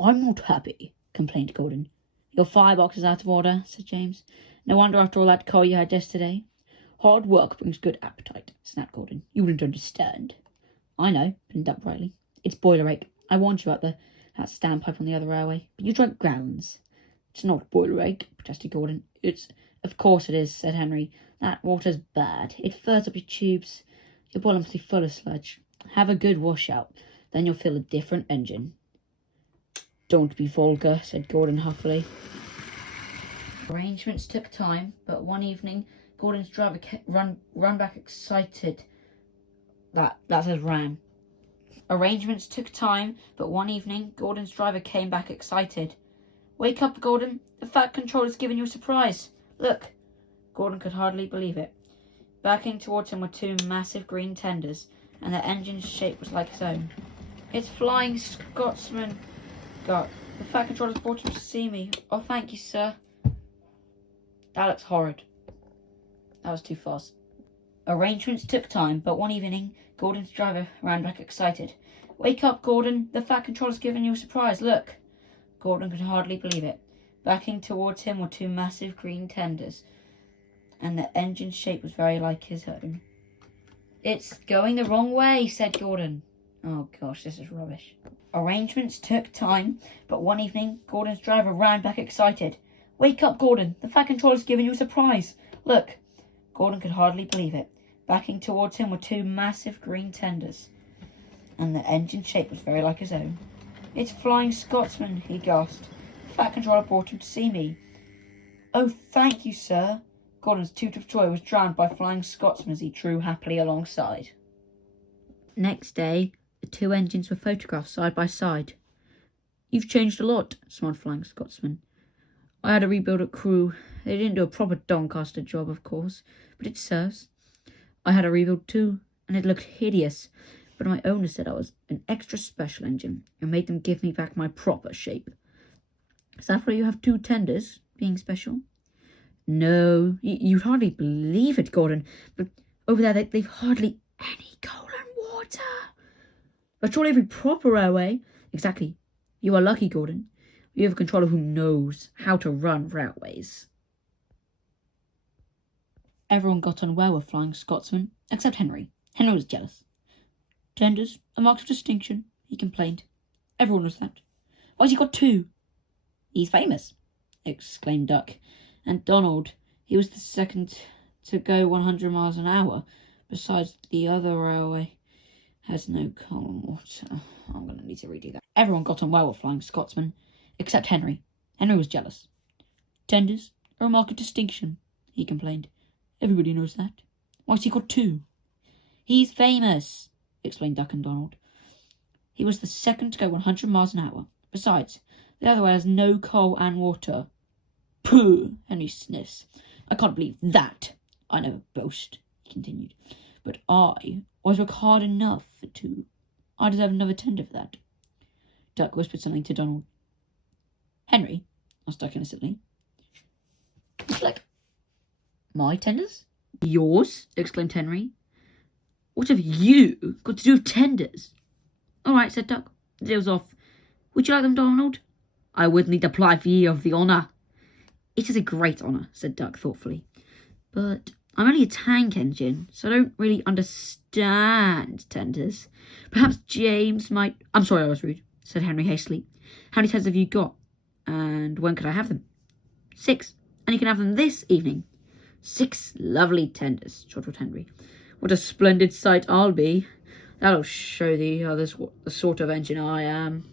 I'm not happy, complained Gordon. Your firebox is out of order, said James. No wonder after all that coal you had yesterday. Hard work brings good appetite, snapped Gordon. You wouldn't understand. I know, put Duck brightly. It's boiler ache. I warned you at that standpipe on the other railway, but you drank grounds. It's not boiler ache, protested Gordon. Of course it is, said Henry. That water's bad. It furs up your tubes. Your boiler must be full of sludge. Have a good washout, then you'll feel a different engine. Don't be vulgar, said Gordon huffily. Arrangements took time, but one evening Gordon's driver run back excited. That says ram. Arrangements took time, but one evening Gordon's driver came back excited. Wake up, Gordon. The Fat Controller's given you a surprise. Look. Gordon could hardly believe it. Backing towards him were two massive green tenders, and their engine's shape was like his own. It's Flying Scotsman. God, the Fat Controller's brought him to see me. Oh, thank you, sir. That looks horrid. That was too fast. Arrangements took time, but one evening, Gordon's driver ran back excited. Wake up, Gordon. The Fat Controller's given you a surprise. Look. Gordon could hardly believe it. Backing towards him were two massive green tenders, and the engine's shape was very like his own. It's going the wrong way, said Gordon. Oh gosh, this is rubbish. Arrangements took time, but one evening, Gordon's driver ran back excited. Wake up, Gordon. The Fat Controller's given you a surprise. Look. Gordon could hardly believe it. Backing towards him were two massive green tenders, and the engine's shape was very like his own. It's Flying Scotsman, he gasped. The Fat Controller brought him to see me. Oh, thank you, sir. Gordon's toot of joy was drowned by Flying Scotsman as he drew happily alongside. Next day, the two engines were photographed side by side. You've changed a lot, smiled Flying Scotsman. I had to rebuild a crew. They didn't do a proper Doncaster job, of course, but it serves. I had to rebuild too, and it looked hideous, but my owner said I was an extra special engine and made them give me back my proper shape. Is that why you have two tenders, being special? No, you'd hardly believe it, Gordon, but over there they've hardly any coal and water. But surely every proper railway. Exactly. You are lucky, Gordon. You have a controller who knows how to run railways. Everyone got on well with Flying Scotsman, except Henry. Henry was jealous. Tenders, a mark of distinction, he complained. Everyone knows that. Why's he got two? He's famous, exclaimed Duck. And Donald, he was the second to go 100 miles an hour. Besides, the other railway has no coal and water. I'm going to need to redo that. Everyone got on well with Flying Scotsman, except Henry. Henry was jealous. Tenders are a mark of distinction, he complained. Everybody knows that. Why's he got two? He's famous, explained Duck and Donald. He was the second to go 100 miles an hour. Besides, the other way has no coal and water. Pooh, Henry sniffs. I can't believe that. I never boast, he continued. But I always work hard enough for two. I deserve another tender for that. Duck whispered something to Donald. Henry, asked Duck innocently. It's like my tenders? Yours? Exclaimed Henry. What have you got to do with tenders? All right, said Duck. The deal's off. Would you like them, Donald? I would need to apply for ye of the honour. It is a great honour, said Duck thoughtfully. But I'm only a tank engine, so I don't really understand tenders. Perhaps James might... I'm sorry I was rude, said Henry hastily. How many tenders have you got? And when could I have them? 6. And you can have them this evening. 6 lovely tenders, chortled Henry. What a splendid sight I'll be. That'll show the others what the sort of engine I am.